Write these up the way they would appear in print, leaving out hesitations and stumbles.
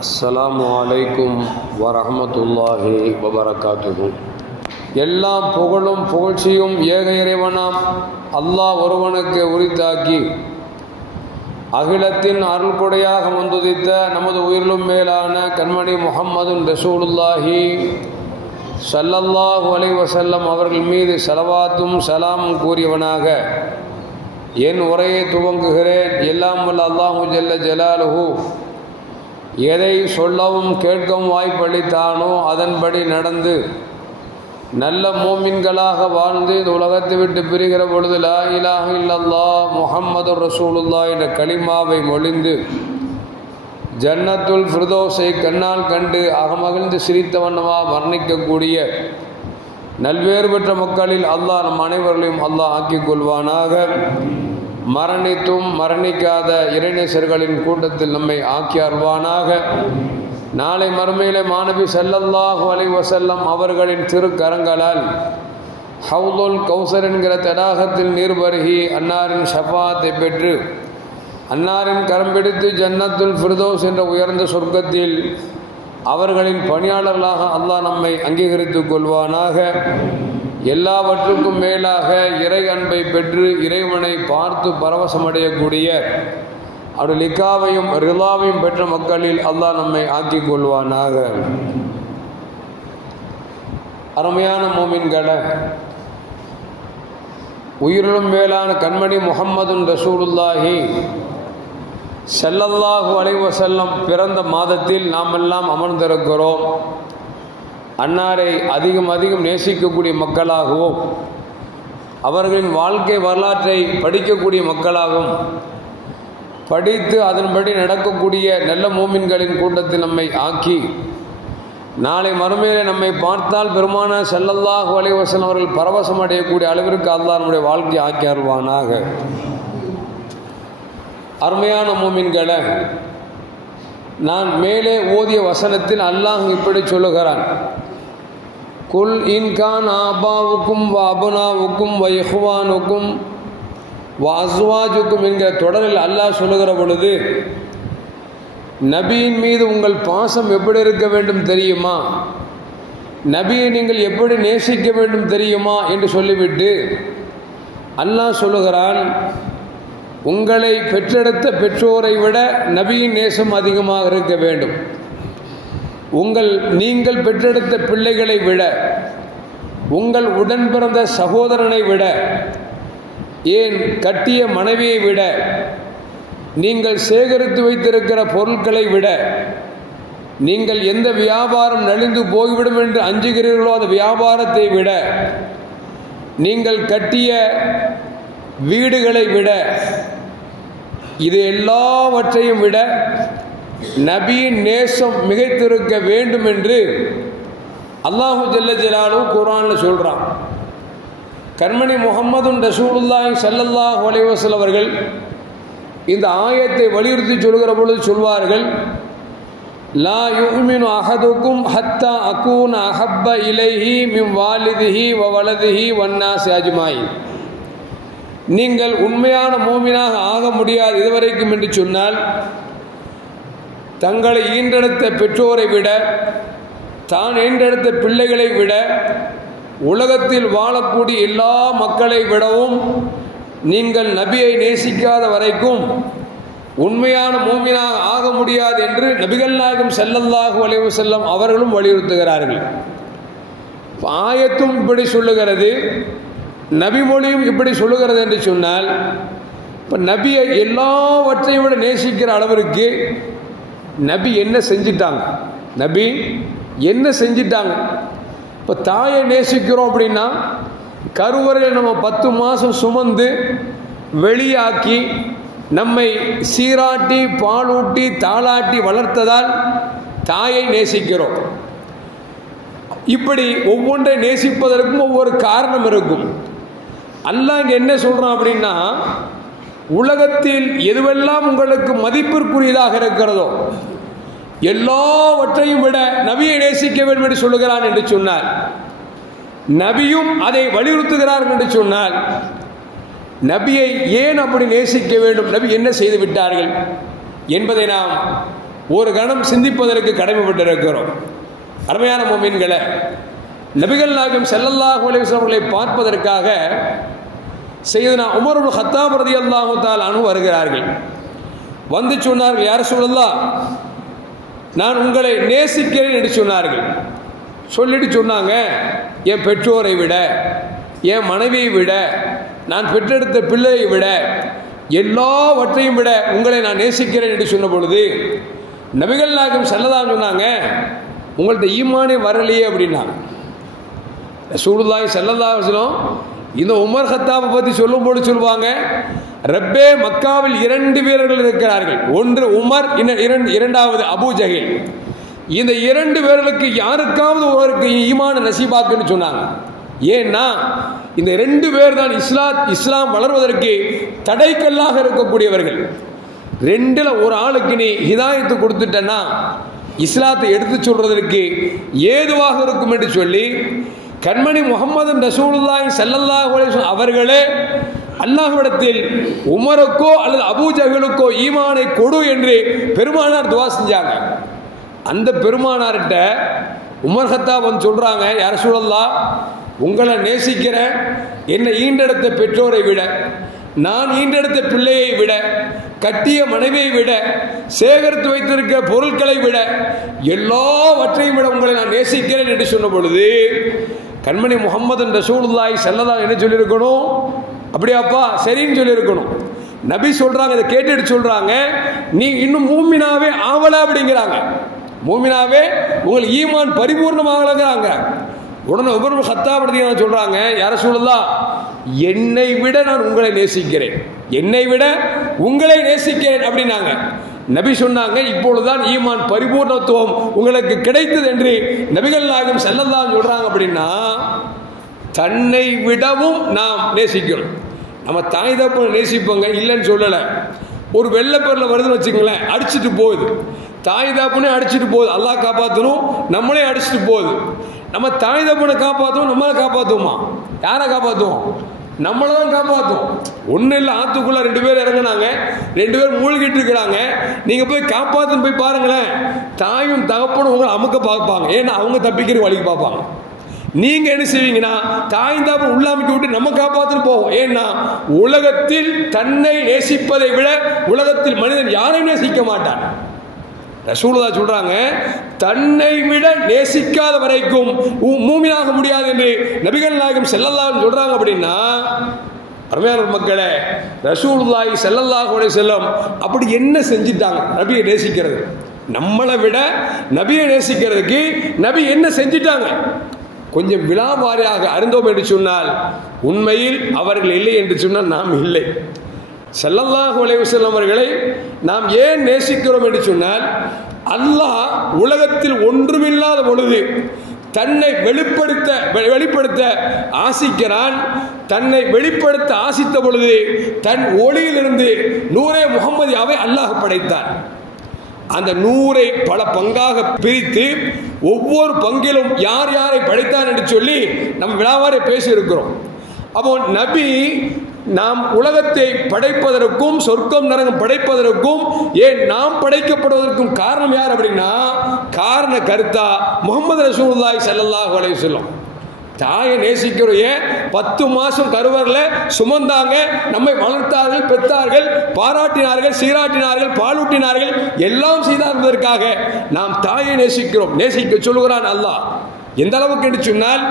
அஸ்ஸலாமு அலைக்கும் வரஹ்மத்துல்லாஹி வபரகாத்துஹு. எல்லா புகழும் புகழ்ச்சியும் ஏக இறைவனாம் அல்லாஹ் ஒருவனுக்கு உரித்தாக்கி அகிலத்தின் அருள்கொடையாக வந்துதித்த நமது உயிரிலும் மேலான கண்மணி முஹம்மதுன் ரசூலுல்லாஹி ஸல்லல்லாஹு அலைஹி வஸல்லம் அவர்கள் மீது ஸலவாத்தும் சலாமும் கூறியவனாக என் உரையை துவங்குகிறேன். எல்லாம் வல்ல அல்லாஹு ஜல்ல ஜலாலுஹு எதை சொல்லவும் கேட்கவும் வாய்ப்பளித்தானோ அதன்படி நடந்து நல்ல மோமின்களாக வாழ்ந்து இந்த உலகத்தை விட்டு பிரிகிற பொழுது லா இலாஹ இல்லல்லாஹ் முஹம்மதுர் ரசூலுல்லாஹ் என்ற கலிமாவை மொழிந்து ஜன்னத்துல் ஃபிர்தௌஸை கண்ணால் கண்டு அகமகிழ்ந்து சிரித்த வண்ணமாக வர்ணிக்கக்கூடிய நல்வேறு பெற்ற மக்களில் அல்லாஹ் நம் அனைவர்களையும் அல்லாஹ் ஆக்கிக் கொள்வானாக. மரணித்தும் மரணிக்காத இறைநேசர்களின் கூட்டத்தில் நம்மை ஆக்கி அருள்வானாக. நாளை மறுமையிலே மாணவி ஸல்லல்லாஹு அலைஹி வஸல்லம் அவர்களின் திருக்கரங்களால் ஹவுலுல் கௌசர் என்கிற தடாகத்தில் நீர் பருகி அன்னாரின் ஷஃபாத்தை பெற்று அன்னாரின் கரம் பிடித்து ஜன்னத்துல் ஃபிர்தௌஸ் என்ற உயர்ந்த சொர்க்கத்தில் அவர்களின் பணியாளர்களாக அல்லாஹ் நம்மை அங்கீகரித்துக் கொள்வானாக. எல்லாவற்றுக்கும் மேலாக இறை அன்பை பெற்று இறைவனை பார்த்து பரவசமடையக்கூடிய அவருடைய லிக்காவையும் ரிலாவையும் பெற்ற மக்களில் அல்லாஹ் நம்மை ஆக்கிக் கொள்வானாக. அருமையான மோமின்கள, உயிரிலும் மேலான கண்மணி முஹம்மதுன் ரசூலுல்லாஹி ஸல்லல்லாஹு அலைஹி வஸல்லம் பிறந்த மாதத்தில் நாம் எல்லாம் அமர்ந்திருக்கிறோம். அன்னாரை அதிகம் அதிகம் நேசிக்கக்கூடிய மக்களாகவும் அவர்களின் வாழ்க்கை வரலாற்றை படிக்கக்கூடிய மக்களாகவும் படித்து அதன்படி நடக்கக்கூடிய நல்ல மோமின்களின் கூட்டத்தில் நம்மை ஆக்கி நாளை மறுமையிலே நம்மை பார்த்தால் பெருமானார் ஸல்லல்லாஹு அலைஹி வஸல்லம் அவர்கள் பரவசம் அடையக்கூடிய அளவிற்கு அல்லாஹ் நம்முடைய வாழ்க்கையை ஆக்கி அருள்வானாக. அருமையான மோமின்களை, நான் மேலே ஓதிய வசனத்தில் அல்லாஹ் இப்படி சொல்லுகிறான், குல் இன்கான் ஆபாவுக்கும் வ அபுனாவுக்கும் வ இஹ்வானுக்கும் வ அஸ்வாஜுக்கும் என்கிற தொடரில் அல்லாஹ் சொல்லுகிற பொழுது, நபியின் மீது உங்கள் பாசம் எப்படி இருக்க வேண்டும் தெரியுமா, நபியை நீங்கள் எப்படி நேசிக்க வேண்டும் தெரியுமா என்று சொல்லிவிட்டு அல்லாஹ் சொல்லுகிறான், உங்களை பெற்றெடுத்த பெற்றோரை விட நபியின் நேசம் அதிகமாக இருக்க வேண்டும். நீங்கள் பெற்றெடுத்த பிள்ளைகளை விட, உங்கள் உடன் பிறந்த சகோதரனை விட, ஏன் கட்டிய மனைவியை விட, நீங்கள் சேகரித்து வைத்திருக்கிற பொருட்களை விட, நீங்கள் எந்த வியாபாரம் நலிந்து போய்விடும் என்று அஞ்சுகிறீர்களோ அந்த வியாபாரத்தை விட, நீங்கள் கட்டிய வீடுகளை விட, இது எல்லாவற்றையும் விட நபியின் நேசம் மிகைத்திருக்க வேண்டும் என்று அல்லாஹு ஜல்ல ஜலாலுஹு குர்ஆனில் சொல்கிறான். கண்மணி முஹம்மதுன் ரசூலுல்லாஹி ஸல்லல்லாஹு அலைஹி வஸல்லம் அவர்கள் இந்த ஆயத்தை வலியுறுத்தி சொல்கிற பொழுது சொல்வார்கள், லா யுமினு அஹதுக்கும் ஹத்தா அகூன அஹப்ப இலைஹி மின் வாலிதிஹி வ வலதிஹி வன்னாஸ் அஜ்மாயின். நீங்கள் உண்மையான மோமினாக ஆக முடியாது இதுவரைக்கும் என்று சொன்னால், தங்களை ஈன்றெடுத்த பெற்றோரை விட, தான் ஈன்றெடுத்த பிள்ளைகளை விட, உலகத்தில் வாழக்கூடிய எல்லா மக்களை விடவும் நீங்கள் நபியை நேசிக்காத வரைக்கும் உண்மையான மோமினாக ஆக முடியாது என்று நபிகள் நாயகம் ஸல்லல்லாஹு அலைஹி வஸல்லம் அவர்களும் வலியுறுத்துகிறார்கள். ஆயத்தும் இப்படி சொல்லுகிறது, நபி மொழியும் இப்படி சொல்லுகிறது என்று சொன்னால், இப்போ நபியை எல்லாவற்றையும் விட நேசிக்கிற அளவிற்கு நபி என்ன செஞ்சிட்டாங்க, நபி என்ன செஞ்சிட்டாங்க. இப்போ தாயை நேசிக்கிறோம் அப்படின்னா, கருவறையில் நம்ம 10 மாதம் சுமந்து வெளியாக்கி நம்மை சீராட்டி பாலூட்டி தாளாட்டி வளர்த்ததால் தாயை நேசிக்கிறோம். இப்படி ஒவ்வொன்றை நேசிப்பதற்கும் ஒவ்வொரு காரணம் இருக்கும். அல்லாஹ் இங்கே என்ன சொல்கிறான் அப்படின்னா, உலகத்தில் எதுவெல்லாம் உங்களுக்கு மதிப்பிற்குரியதாக இருக்கிறதோ எல்லாவற்றையும் விட நபியை நேசிக்க வேண்டும் என்று சொல்லுகிறான் என்று சொன்னார். நபியும் அதை வலியுறுத்துகிறார்கள் என்று சொன்னால், நபியை ஏன் அப்படி நேசிக்க வேண்டும், நபி என்ன செய்து விட்டார்கள் என்பதை நாம் ஒரு கணம் சிந்திப்பதற்கு கடமைப்பட்டிருக்கிறோம். அருமையான முஃமின்களே, நபிகள் நாயகம் ஸல்லல்லாஹு அலைஹி வஸல்லம் அவர்களை பார்ப்பதற்காக சையதுனா உமர் இப்னு கத்தாப் ரலியல்லாஹு தஆலா அன்ஹு வருகிறார்கள். வந்து சொன்னார்கள், யா ரசூலல்லாஹ், நான் உங்களை நேசிக்கிறேன் என்று சொன்னார்கள். சொல்லிட்டு சொன்னாங்க, என் பெற்றோரை விட, என் மனைவியை விட, நான் பெற்றெடுத்த பிள்ளையை விட, எல்லாவற்றையும் விட உங்களை நான் நேசிக்கிறேன் என்று சொன்ன பொழுது நபிகள் நாயகம் ஸல்லல்லாஹு அலைஹி சொன்னாங்க, உங்கள்ட்ட ஈமானே வரலையே அப்படின்னாங்க. ரசூலுல்லாஹி ஸல்லல்லாஹு அலைஹி வஸல்லம் இந்த உமர் கத்தாபை பற்றி சொல்லும்போது சொல்லுவாங்க, ரப்பே மக்காவில் 2 வீரர்கள் இருக்கிறார்கள், ஒன்று உமர், இரண்டாவது அபூ ஜஹீல். இந்த 2 பேர்களுக்கு யாருக்காவது ஒருவருக்கு ஈமான நசீபாக்குன்னு சொன்னாங்க. ஏன்னா இந்த 2 பேர் தான் இஸ்லாம் வளர்வதற்கு தடைக்கல்லாக இருக்கக்கூடியவர்கள். 2ல் ஒரு ஆளுக்கு நீ ஹிதாயத்து கொடுத்துட்டன்னா இஸ்லாத்தை எடுத்து சொல்றதற்கு ஏதுவாக இருக்கும் என்று சொல்லி கண்மணி முஹம்மது ரசூலுல்லாஹி ஸல்லல்லாஹு அலைஹி வஸல்லம் அவர்களே அல்லாஹ்விடத்தில் உமருக்கோ அல்லது அபூ ஜஹலுக்கோ ஈமானை கொடு என்று பெருமானார் துஆ செஞ்சாங்க. அந்த பெருமானார்கிட்ட உமர் கத்தாப் வந்து சொல்றாங்க, யா ரசூலல்லாஹ், உங்களை நேசிக்கிறேன், என்னை ஈண்டெடுத்த பெற்றோரை விட, நான் ஈண்டெடுத்த பிள்ளையை விட, கட்டிய மனைவியை விட, சேகரித்து வைத்திருக்க பொருட்களை விட, எல்லாவற்றையும் விட உங்களை நான் நேசிக்கிறேன் என்று சொன்ன பொழுது கண்மணி முஹம்மது ரசூலுல்லாஹி ஸல்லல்லாஹு என்ன சொல்லியிருக்கணும்? அப்படியாப்பா, சரின்னு சொல்லியிருக்கணும். நபி சொல்றாங்க, இதை கேட்டுட்டு சொல்றாங்க, நீ இன்னும் மூமினாவே ஆவலா அப்படிங்கிறாங்க. மூமினாவே உங்களுக்கு ஈமான் பரிபூர்ணமாகலங்கிறாங்க. உடனே உமர் இப்னு கத்தாப் ரலியல்லாஹு சொல்றாங்க, யா ரசூலல்லாஹ், என்னை விட நான் உங்களை நேசிக்கிறேன், என்னை விட உங்களை நேசிக்கிறேன் அப்படின்னாங்க. நபி சொன்னாங்க, இப்பொழுதுதான் ஈமான் பரிபூர்ணத்துவம் உங்களுக்கு கிடைத்தது என்று நபிகள் நாயகம் ஸல்லல்லாஹு அலைஹி சொல்றாங்க. அப்படின்னா தன்னை விடவும் நாம் நேசிக்கிறோம். நம்ம தாய் தகப்பனை நேசிப்போங்க, இல்லைன்னு சொல்லலை. ஒரு வெள்ளப்பெரில் வருதுன்னு வச்சுக்கங்களேன், அடிச்சுட்டு போகுது, தாய் தகப்பனே அடிச்சுட்டு போகுது, அல்லாஹ் காப்பாற்றணும், நம்மளே அடிச்சுட்டு போகுது. நம்ம தாய் தகப்பனை காப்பாற்றுவோம், நம்மளை காப்பாற்றுவோமா? யாரை காப்பாற்றுவோம்? நம்மளை தான் காப்பாற்றுவோம். ஒன்றும் இல்லை, ஆற்றுக்குள்ளே 2 பேர் இறங்கினாங்க, 2 பேர் மூழ்கிட்டு இருக்கிறாங்க. நீங்கள் போய் காப்பாற்றுன்னு போய் பாருங்களேன், தாயும் தகப்பனும் உங்களை அமுக்க பார்ப்பாங்க. ஏன்னா அவங்க தப்பிக்கிற வழிக்கு பார்ப்பாங்க. நீங்கள் என்ன செய்வீங்கன்னா, தாய் தகப்பன் உள்ளாமிக்க விட்டு நம்ம காப்பாற்றுன்னு போவோம். ஏன்னா உலகத்தில் தன்னை நேசிப்பதை விட உலகத்தில் மனிதன் யாரையும் நேசிக்க மாட்டான். ரசூலுல்லாஹ் சொல்றாங்க, தன்னை விட நேசிக்காத வரைக்கும் மூமினாக முடியாது என்று நபிகள் நாயகம் ஸல்லல்லாஹு அலைஹி சொல்றாங்க. அப்படின்னா அருமையான மக்களே, ரசூலுல்லாஹி ஸல்லல்லாஹு அலைஹி வஸல்லம் அப்படி என்ன செஞ்சிட்டாங்க நபியை நேசிக்கிறது? நம்மளை விட நபியை நேசிக்கிறதுக்கு நபி என்ன செஞ்சிட்டாங்க? கொஞ்சம் விலாவாரியாக அறிந்தோம் என்று சொன்னால் உண்மையில் அவர்கள் இல்லை என்று சொன்னால் நாம் இல்லை. ஸல்லல்லாஹு அலைஹி வஸல்லம் அவர்களை நாம் ஏன் நேசிக்கிறோம் என்று சொன்னால், அல்லாஹ் உலகத்தில் ஒன்றுமில்லாத பொழுது தன்னை வெளிப்படுத்த ஆசிக்கிறான். தன்னை வெளிப்படுத்த ஆசித்த பொழுது தன் ஒளியிலிருந்து நூரே முஹம்மதியாவை அல்லாஹ் படைத்தான். அந்த நூரை பல பங்காக பிரித்து ஒவ்வொரு பங்கிலும் யார் யாரை படைத்தான் என்று சொல்லி நம்ம விழாவாரை பேசி இருக்கிறோம். அப்போ நபி நாம் உலகத்தை படைப்பதற்கும் சொர்க்கம் நரகம் படைப்பதற்கும் ஏன் நாம் படைக்கப்படுவதற்கும் காரணம் யார் அப்படின்னா, காரண கர்த்தா முஹம்மது ரசூலுல்லாஹி ஸல்லல்லாஹு அலைஹி வஸல்லம். தாயை நேசிக்கிறோம். 10 மாசம் கருவறையில் சுமந்தாங்க, நம்மை வளர்த்தார்கள், பெற்றார்கள், பாராட்டினார்கள், சீராட்டினார்கள், பாலூட்டினார்கள், எல்லாம் செய்தார்வதற்காக நாம் தாயை நேசிக்கிறோம். நேசிக்க சொல்லுகிறான் அல்லாஹ். எந்த அளவுக்கு என்று சொன்னால்,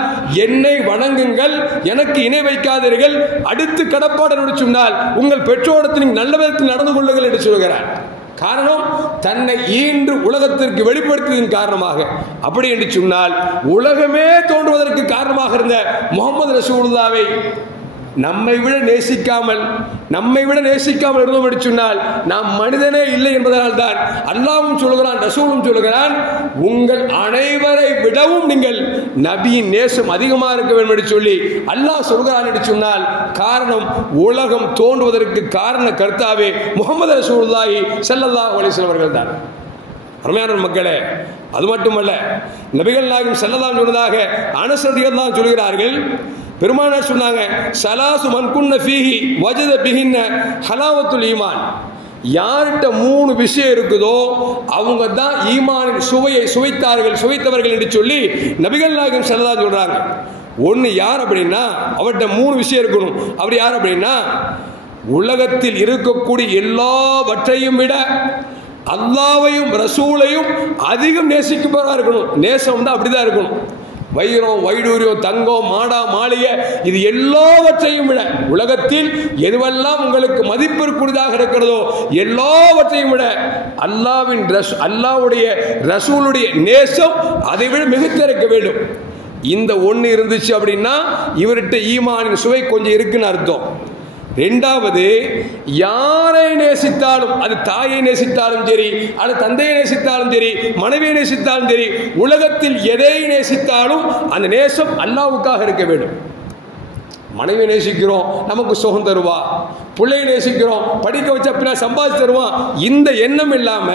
என்னை வணங்குங்கள், எனக்கு இணை வைக்காதீர்கள், அடுத்து கடப்பாடு என்று சொன்னால் உங்கள் பெற்றோரத்தில் நீங்கள் நல்ல விதத்தில் நடந்து கொள்ளுங்கள் என்று சொல்கிறார். காரணம், தன்னை ஈன்று உலகத்திற்கு வெளிப்படுத்தியதன் காரணமாக. அப்படி என்று சொன்னால் உலகமே தோன்றுவதற்கு காரணமாக இருந்த முஹம்மது ரசூலுல்லாஹ்வை நம்மை விட நேசிக்காமல் இருந்தோம் என்று சொன்னால் நாம் மனிதனே இல்லை என்பதனால் தான் அல்லாஹ்வும் சொல்கிறான், ரசூலும் சொல்கிறான், உங்கள் அனைவரை விடவும் நீங்கள் நபியின் நேசம் அதிகமாக இருக்க வேண்டும் என்று சொல்லி அல்லாஹ் சொல்கிறான் என்று சொன்னால் காரணம், உலகம் தோன்றுவதற்கு காரண கர்த்தாவே முஹம்மது ரசூலுல்லாஹி ஸல்லல்லாஹு அலைஹி வஸல்லம் அவர்கள் தான். அருமையான மக்களே, அது மட்டுமல்ல, நபிகள் நாயகம் ஸல்லல்லாஹு அலைஹி சொன்னதாக அனஸ் ரலியல்லாஹு சொல்கிறார்கள், பெருமானார் சொன்னாங்க, ஸலாசு மன் குன்ன ஃபீஹி வஜத பிஹின்ன ஹலாவத்துல் ஈமான். யார்கிட்ட 3 விஷயம் இருக்குதோ அவங்க தான் ஈமானின் சுவையை சுவைத்தவர்கள் என்று சொல்லி நபிகள் நாயகம் ஸல்லல்லாஹு அலைஹி சொல்றாங்க. ஒன்று யார் அப்படின்னா அவர்கிட்ட 3 விஷயம் இருக்கணும். அவர் யார் அப்படின்னா உலகத்தில் இருக்கக்கூடிய எல்லாவற்றையும் விட அல்லாஹ்வையும் ரசூலையும் அதிகம் நேசிக்கப்பவராக இருக்கணும். நேசம் தான் அப்படிதான் இருக்கணும். வைரம், வைடூரியம், தங்கம், மாடா, மாளிகை இது எல்லாவற்றையும் விட உலகத்தில் எதுவெல்லாம் உங்களுக்கு மதிப்பிற்குரியதாக இருக்கிறதோ எல்லாவற்றையும் விட அல்லாஹ்வுடைய ரசூலுடைய நேசம் அதை விட மிகுத்த இருக்க வேண்டும். இந்த ஒன்று இருந்துச்சு அப்படின்னா இவர்கிட்ட ஈமானின் சுவை கொஞ்சம் இருக்குன்னு அர்த்தம். ரெண்டாவது, யாரை நேசித்தாலும், அது தாயை நேசித்தாலும் சரி, அது தந்தையை நேசித்தாலும் சரி, மனைவியை நேசித்தாலும் சரி, உலகத்தில் எதை நேசித்தாலும் அந்த நேசம் அல்லாஹ்வுக்காக இருக்க வேண்டும். மனைவி நேசிக்கிறோம், நமக்கு சுகம் தருவா. பிள்ளையை நேசிக்கிறோம், படிக்க வச்ச பிள்ளை சம்பாதிச்சு தருவான். இந்த எண்ணம் இல்லாம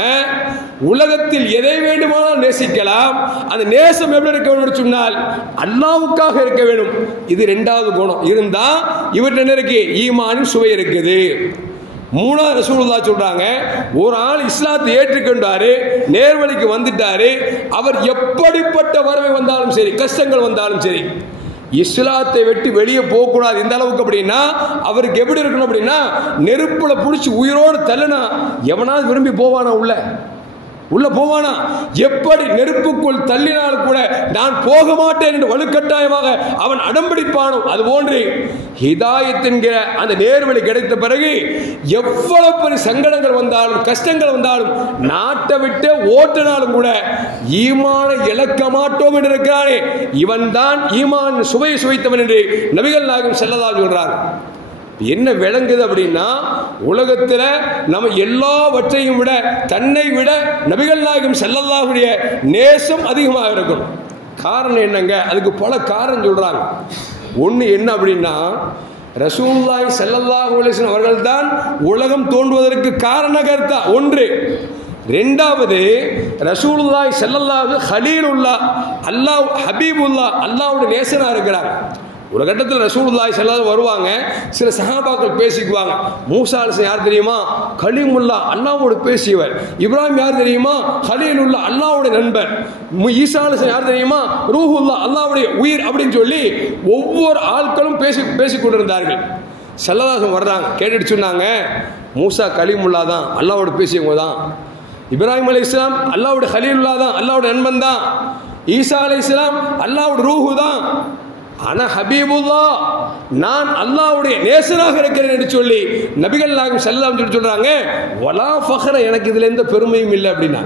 உலகத்தில் எதை வேண்டுமானாலும் நேசிக்கலாம். அந்த நேசம் எப்படி இருக்க வேண்டும் சொன்னால் அல்லாஹ்வுக்காக இருக்க வேண்டும். இது 2வது குணம் இருந்தா இவர்கிட்ட என்ன இருக்கு? ஈமானின் சுவை இருக்குது. 3வது ரசூலுல்லாஹ் சொல்றாங்க, ஒரு ஆள் இஸ்லாத்தை ஏற்றுக்கொண்டாரு, நேர்வழிக்கு வந்துட்டாரு, அவர் எப்படிப்பட்ட வரவை வந்தாலும் சரி, கஷ்டங்கள் வந்தாலும் சரி, இஸ்லாத்தை வெட்டி வெளியே போகக்கூடாது. எந்த அளவுக்கு அப்படின்னா அவருக்கு எப்படி இருக்கணும் அப்படின்னா நெருப்புல பிடிச்சி உயிரோடு தள்ளுனா எவனாவது விரும்பி போவானா? உள்ள போவானா? எப்படி நெருப்புக்குள் தள்ளினால் கூட நான் போக மாட்டேன் என்று வலுக்கட்டாயமாக அவன் அடம்பிடிப்பானோ அதுபோன்று ஹிதாயத் என்கிற அந்த நேர்வழி கிடைத்த பிறகு எவ்வளவு பெரிய சங்கடங்கள் வந்தாலும் கஷ்டங்கள் வந்தாலும் நாட்டை விட்டு ஓட்டினாலும் கூட ஈமானை இழக்க மாட்டோம் என்று இருக்கிறானே, இவன் தான் ஈமான் சுவையை சுவைத்தவன் என்று நபிகள் நாயகம் ஸல்லல்லாஹு அலைஹி சொல்றாங்க. என்ன விளங்குது அப்படின்னா உலகத்தில் நம்ம எல்லாவற்றையும் விட தன்னை விட நபிகள் நாயகம் ஸல்லல்லாஹு அலைஹி நேசம் அதிகமாக இருக்கும். காரணம் என்னங்க? அதுக்கு பல காரணம் சொல்றாங்க. ஒன்று என்ன அப்படின்னா ரசூலுல்லாஹி ஸல்லல்லாஹு அலைஹி வஸல்லம் அவர்கள் தான் உலகம் தோன்றுவதற்கு காரணகர்த்தா ஒன்று. ரெண்டாவது, ரசூலுல்லாஹி ஸல்லல்லாஹு அலைஹி கலீலுல்லாஹ், அல்லாஹ் ஹபீபுல்லாஹ், அல்லாஹ்வுடைய நேசனா இருக்கிறார். ஒரு கட்டத்தில் ரசூலுல்லாஹி ஸல்லல்லாஹு வருவாங்க, சில சஹாபாக்கள் பேசிக்குவாங்க. மூசா அலைஹிஸ்ஸலாம் யார் தெரியுமா? கலீமுல்லாஹ், அல்லாஹ்வோடு பேசியவர். இப்ராஹிம் யார் தெரியுமா? கலீலுல்லாஹ், அல்லாஹ்வுடைய நண்பர். ஈசா அலைஹிஸ்ஸலாம் யார் தெரியுமா? ரூஹுல்லாஹ், அல்லாஹ்வுடைய உயிர் அப்படின்னு சொல்லி ஒவ்வொரு ஆட்களும் பேசிக் கொண்டிருந்தார்கள். ஸல்லல்லாஹு வர்றாங்க, கேட்டுட்டு சொன்னாங்க, மூசா கலீமுல்லாஹ் தான், அல்லாஹ்வோடு பேசியவங்க தான். இப்ராஹிம் அலைஹிஸ்ஸலாம் அல்லாஹ்வுடைய கலீலுல்லாஹ் தான், அல்லாஹ்வுடைய நண்பன் தான். ஈசா அலைஹிஸ்ஸலாம் அல்லாஹ்வுடைய ரூஹு தான். ஆனா ஹபீபுல்லாஹ், நான் அல்லாஹ்வுடைய நேசராக இருக்கிறேன் என்று சொல்லி நபிகள் நாயகம் ஸல்லல்லாஹு அலைஹி சொல்றாங்க. வலா ஃபக்ர, எனக்கு இதுல எந்த பெருமையும் இல்லை அப்படின்னா.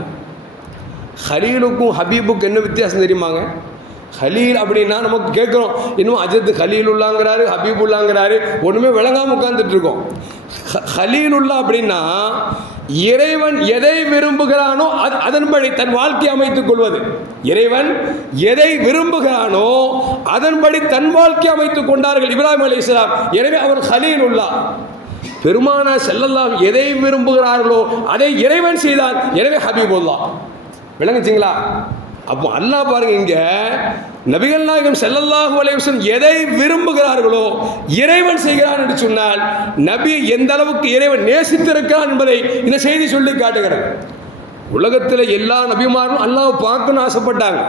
ஹலீலுக்கும் ஹபீபுக்கும் என்ன வித்தியாசம் தெரியுமாங்க? ஹலீல் அப்படின்னா நமக்கு கேட்குறோம், இன்னும் அஜத் ஹலீலுல்லாங்கிறாரு, ஹபீபுல்லாங்கிறாரு, ஒன்றுமே விளங்காமல் உட்கார்ந்துட்டு இருக்கோம். ஹலீலுல்லா அப்படின்னா இறைவன் எதை விரும்புகிறானோ அதன்படி தன் வாழ்க்கை அமைத்துக் கொள்வது. இறைவன் எதை விரும்புகிறானோ அதன்படி தன் வாழ்க்கை அமைத்துக் கொண்டார்கள் இப்ராஹிம் அலைஹிஸ்ஸலாம். எனவே அவர் ஹலீலுல்லா. பெருமானார் ஸல்லல்லாஹு எதை விரும்புகிறார்களோ அதை இறைவன் செய்தார். எனவே ஹபீபுல்லாஹ். விளங்குச்சிங்களா? அப்போ அல்லாஹ் பாருங்க, இங்க நபிகள் நாயகம் ஸல்லல்லாஹு அலைஹி வஸல்லம் எதை விரும்புகிறார்களோ இறைவன் செய்கிறான் என்று சொன்னால் நபி எந்த அளவுக்கு இறைவன் நேசித்திருக்கிறான் என்பதை இந்த செய்தி சொல்லி காட்டுகிறது. உலகத்தில் எல்லா நபிமாரும் அல்லாஹ் பார்க்கணும்னு ஆசைப்பட்டாங்க.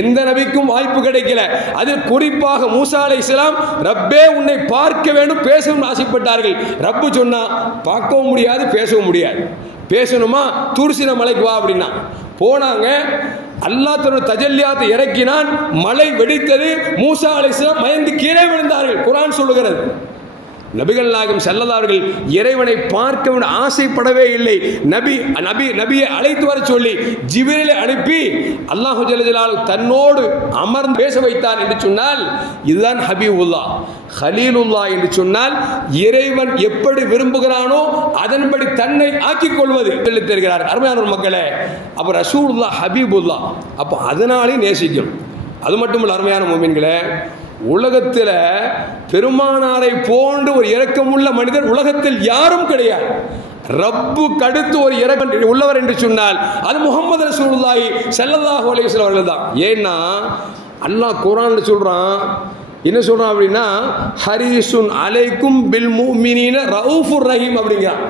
எந்த நபிக்கும் வாய்ப்பு கிடைக்கல. அதில் குறிப்பாக மூசா அலைஹிஸ்ஸலாம் ரப்பே உன்னை பார்க்க வேண்டும், பேசவும் ஆசைப்பட்டார்கள். ரப்பு சொன்னா பார்க்கவும் முடியாது, பேசவும் முடியாது. பேசணுமா தூர்சின மலைக்கு வா அப்படின்னா போனாங்க. அல்லாஹ் தன்னுடைய தஜல்லியாத்தை இறக்கினான், மலை வெடித்தது, மூசா அலைஹிஸ்ஸலாம் மயங்கி கீழே விழுந்தார்கள். குர்ஆன் சொல்லுகிறது. நபிகள் நாயகம் ஸல்லல்லாஹு அலைஹி இறைவனை பார்க்க ஆசைப்படவே இல்லை. நபியை அழைத்து வர சொல்லி ஜிப்ரீலை அனுப்பி அல்லாஹ் ஜல்ல ஜலாலுஹு தன்னோடு அமர்ந்து பேச வைத்தார் என்று சொன்னால் இதுதான் ஹபீபுல்லாஹ். கலீலுல்லாஹ் என்று சொன்னால் இறைவன் எப்படி விரும்புகிறானோ அதன்படி தன்னை ஆக்கிக் கொள்வது சொல்லி தருகிறார். அருமையான மக்களே, அப்ப ரசூலுல்லாஹ் ஹபீபுல்லாஹ், அப்ப அதனாலே நேசிக்கும். அது மட்டுமல்ல அருமையான முஃமின்களே, உலகத்தில் பெருமானாரை போன்று ஒரு இரக்கமுள்ள மனிதர் உலகத்தில் யாரும் கிடையாது. ரப்பு கடுத்து ஒரு இரக்கம் உள்ளவர் என்று சொன்னால் அது முஹம்மது ரசூலுல்லாஹி ஸல்லல்லாஹு அலைஹி வஸல்லம் அவர்கள் தான். ஏன்னா அல்லாஹ் குர்ஆன்ல சொல்றான், என்ன சொல்றான் அப்படின்னா ஹரீசுன் அலைக்கும் பில் முஃமினீன ரவுஃபுர் ரஹீம் அப்படிங்கிறான்.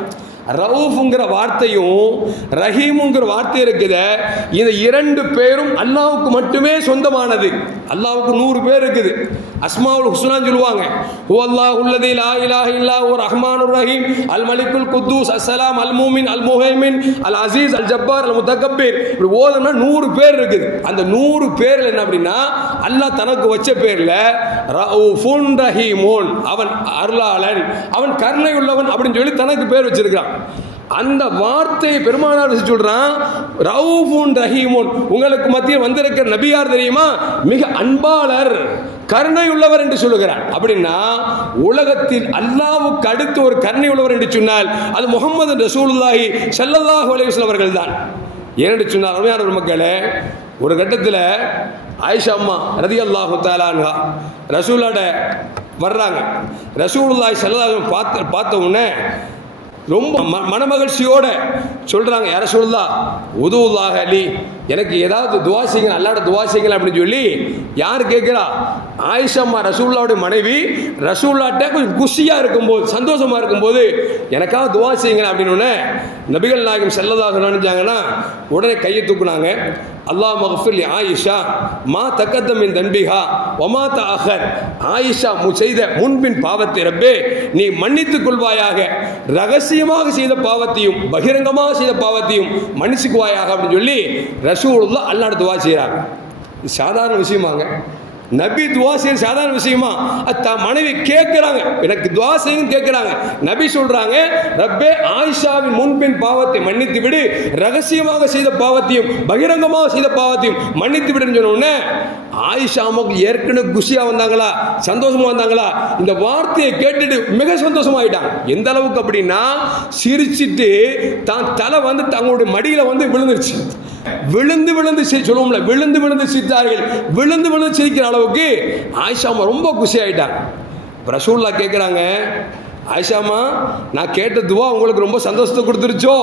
ரவுஃப்ங்கிற வார்த்தையும் ரஹீமுங்கிற வார்த்தை இருக்குது. இந்த இரண்டு பேரும் அல்லாஹ்வுக்கு மட்டுமே சொந்தமானது. அல்லாஹ்வுக்கு 100 பேர் இருக்குது. அஸ்மாவுல் ஹுஸ்னான்னு சொல்லுவாங்க. ஹுவல்லாஹுல்லதீ லா இலாஹ இல்லா ஹுவ ரஹ்மானுர் ரஹீம் அல் மலிக்குல் குத்தூஸ் அஸ்ஸலாம் அல் மூமின் அல் முஹைமின் அல் அசீஸ் அல் ஜப்பார் அல் முத்தகப்பீர். இப்படி ஓதுனா 100 பேர் இருக்குது. அந்த 100 பேர்ல என்ன அப்படின்னா அல்லாஹ் தனக்கு வச்ச பேர்ல ரவுஃபுன் ரஹீமுன், அவன் அருளாளன், அவன் கருணை உள்ளவன் அப்படின்னு சொல்லி தனக்கு பேர் வச்சிருக்கான். அந்த வார்த்தையை பெருமானார் சொல்றான், ரவுஃபுன் ரஹீமுன். உங்களுக்கு மத்தியில் வந்திருக்கிற நபி யார் தெரியுமா? மிக அன்பாளர், கருணை உள்ளவர் என்று சொல்லுகிறார். அப்படின்னா உலகத்தில் அல்லாஹ்வுக்கு அடுத்து ஒரு கருணை உள்ளவர் என்று சொன்னால் அது முஹம்மது ரசூலுல்லாஹி ஸல்லல்லாஹு அலைஹி வஸல்லம் அவர்கள் தான். ஏனென்று சொன்னால் அருமையான மக்களே, ஒரு கட்டத்தில் ஆயிஷா அம்மா ரலியல்லாஹு தஆலா அன்ஹா ரசூலுல்லாஹ்ட வர்றாங்க. ரசூலுல்லாஹி ஸல்லல்லாஹு அலைஹி வஸல்லம் பார்த்த உடனே ரொம்ப மனமகிழ்ச்சியோட சொல்றாங்க, யார சொல்லலாம் உதுவுல்லாஹ் அலி, எனக்கு ஏதாவது துவா செய்யுங்க, அல்லாஹ்ட துவா செய்யுங்க அப்படின்னு சொல்லி யார் கேட்கிறா? ஆயிஷா அம்மா ரசூலுல்லாஹ்வுடைய மனைவி ரசூலுல்லாஹ்ட்ட கொஞ்சம் குஷியா இருக்கும்போது, சந்தோஷமா இருக்கும்போது எனக்காக துவா செய்யுங்க அப்படின்னு நபிகள் நாயகம் ஸல்லல்லாஹு அலைஹி வஸல்லம் நினைச்சாங்கன்னா உடனே கையை தூக்குனாங்க. அல்லாஹ் மக்ஃபிர் லி ஆயிஷா மா தகத்தம் மின் தன்பிஹா வமா தஅஹர். ஆயிஷா செய்த முன்பின் பாவத்தை ரப்பே நீ மன்னித்துக் கொள்வாயாக, ரகசியமாக செய்த பாவத்தையும் பகிரங்கமாக செய்த பாவத்தையும் மன்னிச்சுக்குவாயாக அப்படின்னு சொல்லி ரசூலுல்லாஹ் அல்லாஹ்ட்ட துவா செய்றாங்க. இது சாதாரண விஷயமாங்க? நபி துவா செய்ய சாதாரண விஷயமா? மனைவி கேட்கிறாங்க, எனக்கு துவா செய்யுங்க கேட்கிறாங்க. நபி சொல்றாங்க, ரப்பே ஆயிஷாவின் முன்பின் பாவத்தை மன்னித்து விடு, ரகசியமாக செய்த பாவத்தையும் பகிரங்கமாக செய்த பாவத்தையும் மன்னித்து விடுன்னு சொன்ன உடனே ஆயிஷா அம்மாவுக்கு ஏற்கனவே குஷியா வந்தாங்களா, சந்தோஷமா வந்தாங்களா, இந்த வார்த்தையை கேட்டுட்டு மிக சந்தோஷமாயிட்டாங்க. எந்த அளவுக்கு அப்படின்னா சிரிச்சிட்டு தான் தலை வந்து தங்களுடைய மடியில வந்து விழுந்துருச்சு. விழுந்து விழுந்து சொல்லுவோம்ல, விழுந்து விழுந்து சிரித்தார்கள். விழுந்து விழுந்து சிரிக்கிற அளவுக்கு ஆயிஷா அம்மா ரொம்ப குஷி ஆயிட்டாங்க. ரசூலுல்லாஹ் கேட்கிறாங்க, ஆயிஷாமா நான் கேட்ட துவா உங்களுக்கு ரொம்ப சந்தோஷத்தை கொடுத்துருச்சோ?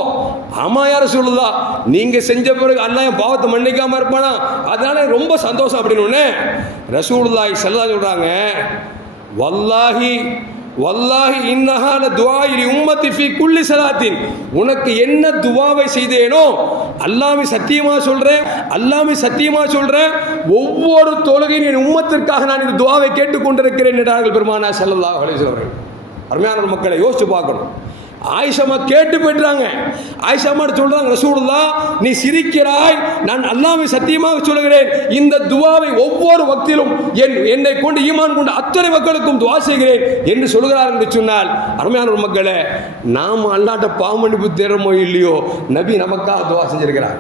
ஆமா யா ரசூலுல்லாஹ், நீங்க செஞ்ச பிறகு அல்லாஹ் என் பாவத்தை மன்னிக்காம இருப்பானா, அதனால ரொம்ப சந்தோஷம் அப்படின்னு ரசூலுல்லாஹி ஸல்லல்லாஹு சொல்றாங்க, வல்லாஹி வல்லாஹி இன்னஹா லதுஆஇ லி உம்மத்தி ஃபீ குல்லி ஸலாத்தின். உனக்கு என்ன துவாவை செய்தேனோ அல்லாஹ்வை சத்தியமா சொல்றேன், அல்லாஹ்வை சத்தியமா சொல்றேன், ஒவ்வொரு தொழுகையின் என் உம்மத்திற்காக நான் இந்த துவாவை கேட்டுக்கொண்டிருக்கிறேன் என்றார்கள் பெருமானார் ஸல்லல்லாஹு அலைஹி வஸல்லம். அருமையான மக்களை யோசிச்சு பார்க்கணும். ஆயிஷா கேட்டு போயிட்டாங்க. ஆயிஷா சொல்றாங்க, ரசூலுல்லாஹ் நீ சிரிக்கிறாய், நான் அல்லாஹ்வை சத்தியமாக சொல்கிறேன், இந்த துவாவை ஒவ்வொரு வக்திலும் என்னை கொண்டு ஈமான் கொண்டு அத்தனை மக்களுக்கும் துவா செய்கிறேன் என்று சொல்கிறார் என்று சொன்னால், அருமையான மக்களே, நாம் அல்லாஹ்ட்ட பாவ மன்னிப்பு தேடுறோமோ இல்லையோ, நபி நமக்காக துவா செஞ்சிருக்கிறார்.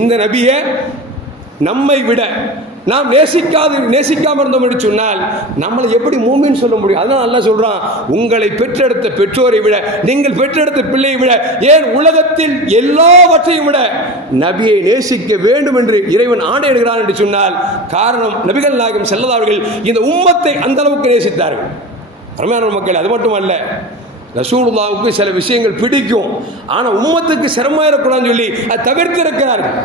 இந்த நபியை நம்மை விட நாம் நேசிக்காம இருந்தோம் என்று சொன்னால் நம்மளை எப்படி மூமின்னு சொல்ல முடியும்? அதனால அல்லாஹ் சொல்றான், உங்களை பெற்றெடுத்த பெற்றோரை விட, நீங்கள் பெற்றெடுத்த பிள்ளையை விட, ஏன் உலகத்தில் எல்லாவற்றையும் விட நபியை நேசிக்க வேண்டும் என்று இறைவன் ஆணையிடுகிறான் என்று சொன்னால் காரணம் நபிகள் நாயகம் ஸல்லல்லாஹு அலைஹி வஸல்லம் இந்த உம்மத்தை அந்த அளவுக்கு நேசித்தார்கள். அருமையான மக்கள், அது மட்டுமல்ல, ரசூலுல்லாஹ்வுக்கு சில விஷயங்கள் பிடிக்கும், ஆனா உம்மத்துக்கு சிரமமா இருக்கக்கூடாதுன்னு சொல்லி அதை தவிர்த்து இருக்கிறார்கள்.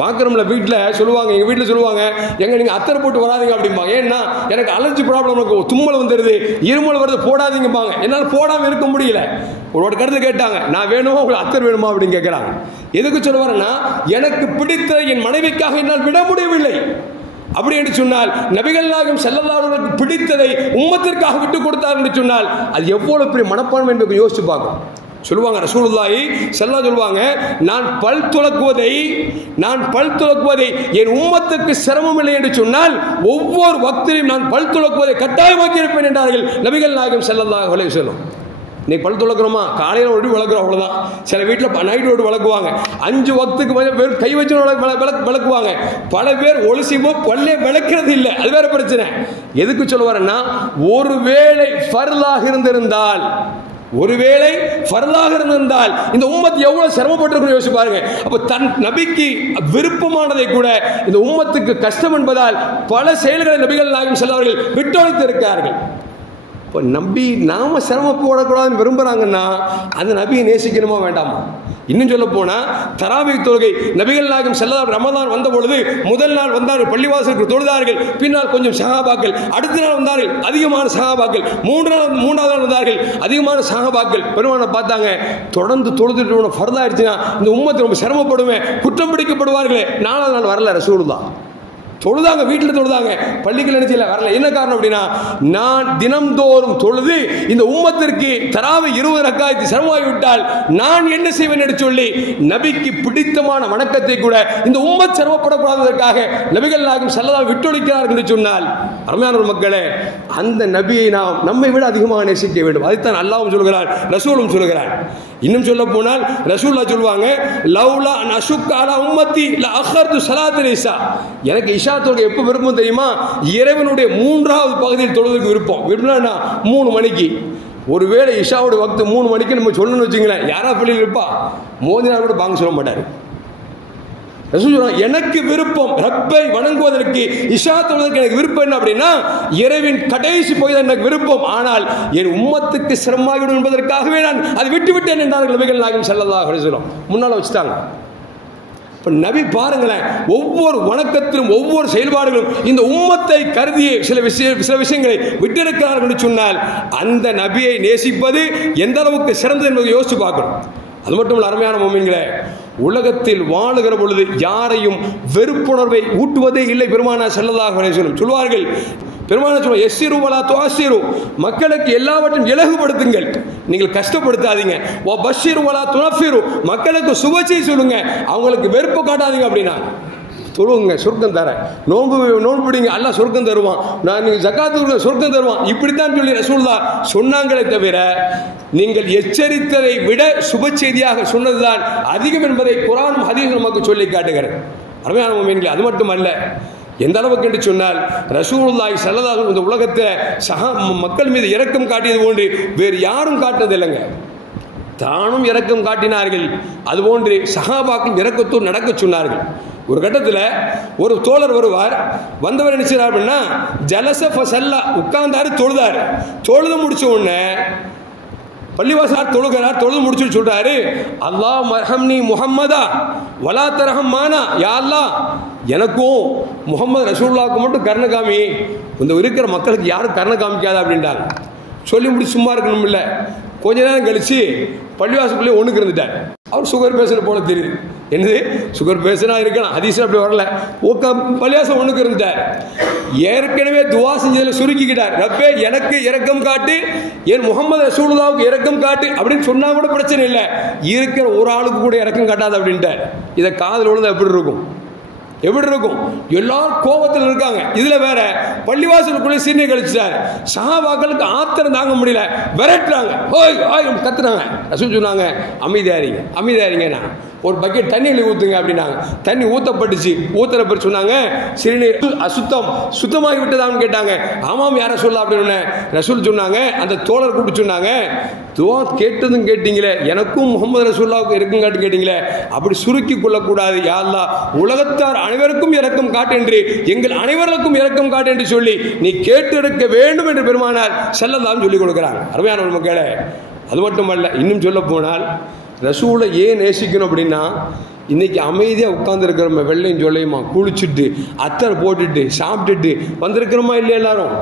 பார்க்குறோம்ல, வீட்டில் சொல்லுவாங்க, எங்கள் வீட்டில் சொல்லுவாங்க, எங்க நீங்கள் அத்தரை போட்டு வராதிங்க அப்படிம்பாங்க. ஏன்னா எனக்கு அலர்ஜி ப்ராப்ளம் இருக்கும், தும்மல் வந்துடுது, இருமல் வருது, போடாதீங்கம்பாங்க. என்னால் போடாமல் இருக்க முடியல. ஒரு கருத்து கேட்டாங்க, நான் வேணுமா உங்களுக்கு அத்தர் வேணுமா அப்படின்னு கேட்குறாங்க. எதுக்கு சொல்ல வரேன்னா, எனக்கு பிடித்த என் மனைவிக்காக என்னால் விட முடியவில்லை. அப்படி என்று சொன்னால் நபிகள் நாயகம் ஸல்லல்லாஹு அலைஹி வஸல்லம் பிடித்ததை உம்மத்திற்காக விட்டு கொடுத்தார் என்று சொன்னால் அது எவ்வளவு பெரிய மனப்பான்மை என்பதை யோசிச்சு பார்க்கும். சொல்லுவாங்க, ரசூலுல்லாஹி ஸல்லல்லாஹு சொல்லுவாங்க, நான் பல் துலக்குவதை என் உம்மத்துக்கு சிரமம் இல்லை என்று சொன்னால் ஒவ்வொரு வக்திலும் நான் பல் துலக்குவதை கட்டாயமாக்கி இருப்பேன் என்றார்கள் நபிகள் நாயகம் ஸல்லல்லாஹு அலைஹி வஸல்லம். நீ பல் துலக்கிறோமா, காலையில் ஒரு வளர்க்குறோம், அவ்வளோதான். சில வீட்டில் நைட்டு ஒரு வளர்க்குவாங்க, 5 வக்துக்கு பேர் கை வச்சு விளக்குவாங்க. பல பேர் ஒலிசிமோ பல்லே விளக்கிறது இல்லை, அது வேற பிரச்சனை. எதுக்கு சொல்ல வரேன்னா, ஒருவேளை ஃபர்லாக இருந்திருந்தால் இந்த உம்மத்து எவ்வளவு சிரமப்பட்டிருக்கும் யோசிச்சு பாருங்க. அப்ப தன் நபிக்கு விருப்பமானதை கூட இந்த உம்மத்துக்கு கஷ்டம் என்பதால் பல செயல்களை நபிகள் நாயகம் ஸல்லல்லாஹு அலைஹி வஸல்லம் விட்டொழித்து இருக்கிறார்கள். இப்போ நம்பி நாம சிரமப்படக்கூடாதுன்னு விரும்புறாங்கன்னா அந்த நபியை நேசிக்கணுமா வேண்டாமா? இன்னும் சொல்ல போனா தராவி தொழுகை நபிகள் நாயகம் ஸல்லல்லாஹு ரமதான் வந்த பொழுது முதல் நாள் வந்தார்கள், பள்ளிவாசலுக்கு தொழுதார்கள். பின்னால் கொஞ்சம் சஹாபாக்கள், அடுத்த நாள் வந்தார்கள் அதிகமான சஹாபாக்கள், மூன்றாவது நாள் வந்தார்கள் அதிகமான சஹாபாக்கள். பெருமானை பார்த்தாங்க, தொடர்ந்து தொழுதுட்டு ஃபர்தாயிடுச்சுன்னா இந்த உம்மத்து ரொம்ப சிரமப்படுவேன், குற்றம் பிடிக்கப்படுவார்களே. 4வது நாள் வரல ரசூலுல்லாஹ். தொழுதாங்க, வீட்டில் தொழுதாங்க, பள்ளிகள் நினைச்சல வரல. என்ன காரணம் அப்படின்னா, நான் தினம்தோறும் தொழுது இந்த உம்மத்திற்கு தராவி 20 ரக்காயத்து சிரமமாகி விட்டால் நான் என்ன செய்வேன் என்று சொல்லி நபிக்கு பிடித்தமான வணக்கத்தை கூட இந்த உம்மத் சிரமப்படக்கூடாததற்காக நபிகள் நாயகம் ஸல்லல்லாஹு விட்டொழிக்கிறார்கள் என்று சொன்னால், அருமையான மக்களே, அந்த நபியை நாம் நம்மை விட அதிகமாக நேசிக்க வேண்டும். அதைத்தான் அல்லாஹ்வும் சொல்கிறார், ரசூலும் சொல்கிறார். இன்னும் சொல்ல போனால் ரசூலுல்லாஹ் சொல்வாங்க, லவ்லா நஷுக்க அலா உம்மத்தி ல அഖர்து ஸலாத்துல் இஷா. எனக்கு இஷா தொழுகை எப்போ விருப்பம் தெரியுமா? இறைவனுடைய 3வது பகுதியில் தொழுவதற்கு விருப்பம். விருப்பம்னா 3 மணிக்கு. ஒருவேளை இஷாவோட வக்து 3 மணிக்கு நம்ம சொல்லணும்னு வச்சுங்களேன், யாரா பள்ளியில் இருப்பா, மோதினார் கூட பாங்க சொல்ல மாட்டார். எனக்கு விருப்பம் ரப்பை வணங்குவதற்கு, இஷா தொழுவதற்கு எனக்கு விருப்பம் என்ன அப்படின்னா, இறைவின் கடைசி போய் தான் எனக்கு விருப்பம். ஆனால் என் உம்மத்துக்கு சிரமமாகிவிடும் என்பதற்காகவே நான் அதை விட்டுவிட்டேன் என்றார்கள் நபிகள் நாயகம் ஸல்லல்லாஹு அலைஹி வஸல்லம். முன்னால் வச்சுட்டாங்க. இப்போ நபி பாருங்களேன், ஒவ்வொரு வணக்கத்திலும் ஒவ்வொரு செயல்பாடுகளும் இந்த உம்மத்தை கருதியே சில விஷயங்களை விட்டிருக்கிறார்கள் என்று சொன்னால், அந்த நபியை நேசிப்பது எந்த அளவுக்கு சிறந்தது என்பதை யோசிச்சு பார்க்கணும். அது மட்டும் இல்ல, அருமையான முஃமின்களே, உலகத்தில் வாழுகிற பொழுது யாரையும் வெறுப்புணர்வை ஊட்டுவதே இல்லை. பெருமானார் ஸல்லல்லாஹு அலைஹி வஸல்லம் சொல்வார்கள், பெருமானார் சொல்வார், யஸ்ஸிரு வலா துஅஸ்ஸிரு, மக்களுக்கு எல்லாவற்றையும் இலகுபடுத்துங்கள், நீங்கள் கஷ்டப்படுத்தாதீங்க. வ பஷ்ஷிரு வலா துனஃபிரு, மக்களுக்கு சுபச்செய்தி சொல்லுங்க, அவங்களுக்கு வெறுப்பு காட்டாதீங்க. அப்படின்னா தொழுவுங்க, சொர்க்கம் தர, நோன்பு பிடிங்க, அல்லாஹ் சொர்க்கம் தருவான், நான் நீங்கள் ஜக்காத்து சொர்க்கம் தருவான், இப்படித்தான் சொல்லி ரசூலுல்லாஹ் சொன்னாங்களே தவிர, நீங்கள் எச்சரித்ததை விட சுப செய்தியாக சொன்னதுதான் அதிகம் என்பதை குர்ஆனும் ஹதீஸும் நமக்கு சொல்லி காட்டுகிறது. அருமையான முஃமின்களே, அது மட்டுமல்ல, எந்த அளவுக்கு என்று சொன்னால், ரசூலுல்லாஹி ஸல்லல்லாஹு அலைஹி வஸல்லம் இந்த உலகத்தில் மக்கள் மீது இரக்கம் காட்டியது போன்று வேறு யாரும் காட்டினது இல்லைங்க. தானும் இரக்கம் காட்டினார்கள், அதுபோன்று சஹாபாக்கள் இரக்கத்தோடு நடக்க சொன்னார்கள். ஒரு கட்டத்தில் ஒரு தோழர் வருவார், வந்தவர் என்ன செய்றார் அப்படின்னா, ஜலச ஃபஸல்லா, உட்கார்ந்தாரு, தொழுதார். தொழுது முடிச்ச உடனே பள்ளிவாசல் தொழுகிறார், தொழுது முடிச்சுட்டு சொல்றாரு, அல்லாஹ் மர்ஹம்னி முஹம்மதா வலா தர்ஹம் மானா, யா அல்லாஹ் எனக்கும் முஹம்மது ரசூலுல்லாஹ்வுக்கு மட்டும் கருணை காமி, இந்த இருக்கிற மக்களுக்கு யாரும் கருணை காமிக்காத அப்படின்றாங்க. சொல்லி முடிச்சு சும்மா இருக்கணும் இல்லை. கொஞ்ச நேரம் கழிச்சு பள்ளிவாசலுக்குள்ளே ஒன்றுக்கு இருந்துட்டார். அவர் சுகர் பேஷண்ட் போல தெரியுது. என்னது சுகர் பேஷண்டாக இருக்கலாம், ஹதீஸில் அப்படி வரல. பள்ளிவாசல் ஒன்றுக்கு இருந்துட்டார். ஏற்கனவே துவா செஞ்சதில் சுருக்கிக்கிட்டார், ரப்பே எனக்கு இரக்கம் காட்டு, என் முஹம்மது ரசூலுல்லாஹ்வுக்கு இரக்கம் காட்டு அப்படின்னு சொன்னா கூட பிரச்சனை இல்லை, இருக்கிற ஒரு ஆளுக்கு கூட இரக்கம் காட்டாது அப்படின்ட்டார். இதை காதில் விழுந்தா எப்படி இருக்கும்? எப்படி இருக்கும்? எல்லாரும் கோபத்தில் இருக்காங்க. இதுல வேற பள்ளிவாசலுக்குள்ளே சீனியை கழிச்சிட்டாரு. சஹாபாக்களுக்கு ஆத்திரம் தாங்க முடியல, விரட்டுறாங்க, ஓய் ஓய் கத்துறாங்க. ரசூல் சொன்னாங்க, அமைதியாரிங்க அமைதியாரிங்க, ஒரு பக்கெட் தண்ணி ஊற்றுங்க அப்படின்னாங்க. தண்ணி ஊற்றப்பட்டுச்சு. ஊற்றுற பேர் சொன்னாங்க, சிறுநீர் அசுத்தம், சுத்தமாகி விட்டதான்னு கேட்டாங்க. ஆமாம் யாரை சொல்ல அப்படின்னு ரசூல் சொன்னாங்க. அந்த தோழர் கூப்பிட்டு சொன்னாங்க, துவா கேட்டதும் கேட்டீங்களே, எனக்கும் முகமது ரசூலுல்லாஹ்வுக்கு இரக்கம் காட்டு கேட்டீங்களே, அப்படி சுருக்கி கொள்ளக்கூடாது. யா அல்லாஹ் உலகத்தார் அனைவருக்கும் இரக்கம் காட்டு என்று, எங்கள் அனைவருக்கும் இரக்கம் காட்டு என்று சொல்லி நீ கேட்டு இருக்க வேண்டும் என்று பெருமானார் ஸல்லல்லாஹு சொல்லிக் கொடுக்கிறாங்க. அருமையான மக்களே, அது மட்டுமல்ல, இன்னும் சொல்ல போனால் ரசூலை ஏன் நேசிக்கணும் அப்படின்னா, இன்னைக்கு அமைதியாக உட்காந்துருக்கிறோம், வெள்ளையும் சொல்லையுமா குளிச்சுட்டு அத்தர் போட்டுட்டு சாப்பிட்டுட்டு வந்திருக்கிறோமா இல்லையா? எல்லாரும்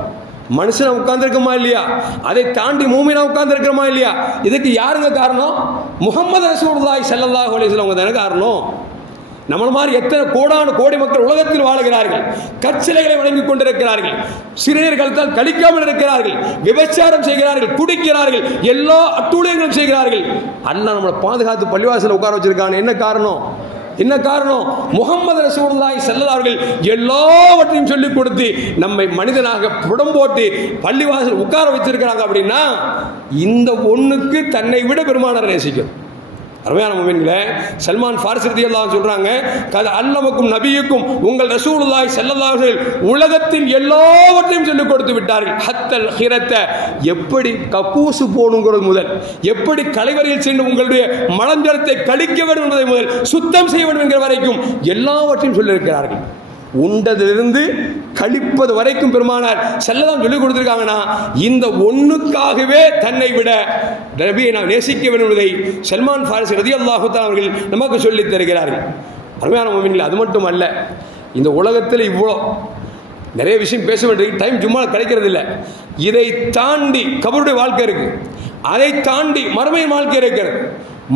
மனுஷனை உட்கார்ந்துருக்கமா இல்லையா? அதை தாண்டி மூமினா உட்கார்ந்துருக்கிறோமா இல்லையா? இதுக்கு யாருங்க காரணம்? முஹம்மது ரசூலுல்லாஹி ஸல்லல்லாஹு அலைஹி வஸல்லம் தானே காரணம். நம்மள மாதிரி எத்தனை கோடான கோடி மக்கள் உலகத்தில் வாழுகிறார்கள், கற்சிலைகளை வழங்கிக் கொண்டிருக்கிறார்கள், சிறுநீர் கழித்தால் கழிக்காமல் இருக்கிறார்கள், விபச்சாரம் செய்கிறார்கள், குடிக்கிறார்கள், எல்லா அட்டூழியங்களும் செய்கிறார்கள். அல்லாஹ் நம்மளை பாதுகாத்து பள்ளிவாசல உட்கார வச்சிருக்காங்க. என்ன காரணம்? என்ன காரணம்? முஹம்மது ரசூலுல்லாஹி ஸல்லல்லாஹு அலைஹி வஸல்லம் எல்லாவற்றையும் சொல்லிக் கொடுத்து நம்மை மனிதனாக புடம் போட்டு பள்ளிவாசல் உட்கார வச்சிருக்கிறாங்க. அப்படின்னா இந்த ஒண்ணுக்கு தன்னை விட பெருமானார் நேசிக்கும். அருமையான முஃமின்களே, சல்மான் ஃபாரிஸி ரலியல்லாஹு அன்ஹு சொல்றாங்க, கத அல்லமக்கும் நபியுக்கும், உங்கள் ரசூலுல்லாஹி ஸல்லல்லாஹு அலைஹி வஸல்லம் உலகத்தின் எல்லாவற்றையும் சொல்லிக் கொடுத்து விட்டார்கள். ஹத்தல் ஹிரத்த, எப்படி கக்கூசு போடுங்கிறது முதல், எப்படி கலைவரையில் சென்று உங்களுடைய மலஞ்சலத்தை கழிக்க வேண்டும் என்பதை முதல், சுத்தம் செய்ய வேண்டும் என்கிற வரைக்கும் எல்லாவற்றையும் சொல்லியிருக்கிறார்கள். உண்டதிலிருந்து கழிப்பது வரைக்கும் பெருமானார் ஸல்லல்லாஹு சொல்லிக் கொடுத்திருக்காங்கன்னா, இந்த ஒண்ணுக்காகவே தன்னை விட நபியை நாம் நேசிக்க வேண்டும் என்பதை சல்மான் ஃபாரிஸி ரலியல்லாஹு தஆலா அவர்கள் நமக்கு சொல்லித் தருகிறார்கள். அருமையான முஃமின்களே, அது மட்டும் அல்ல, இந்த உலகத்தில் இவ்வளோ நிறைய விஷயம் பேச வேண்டிய டைம் சும்மா கிடைக்கிறது இல்லை. இதை தாண்டி கபருடைய வாழ்க்கை இருக்கு, அதை தாண்டி மறுமையின் வாழ்க்கை இருக்கிறது.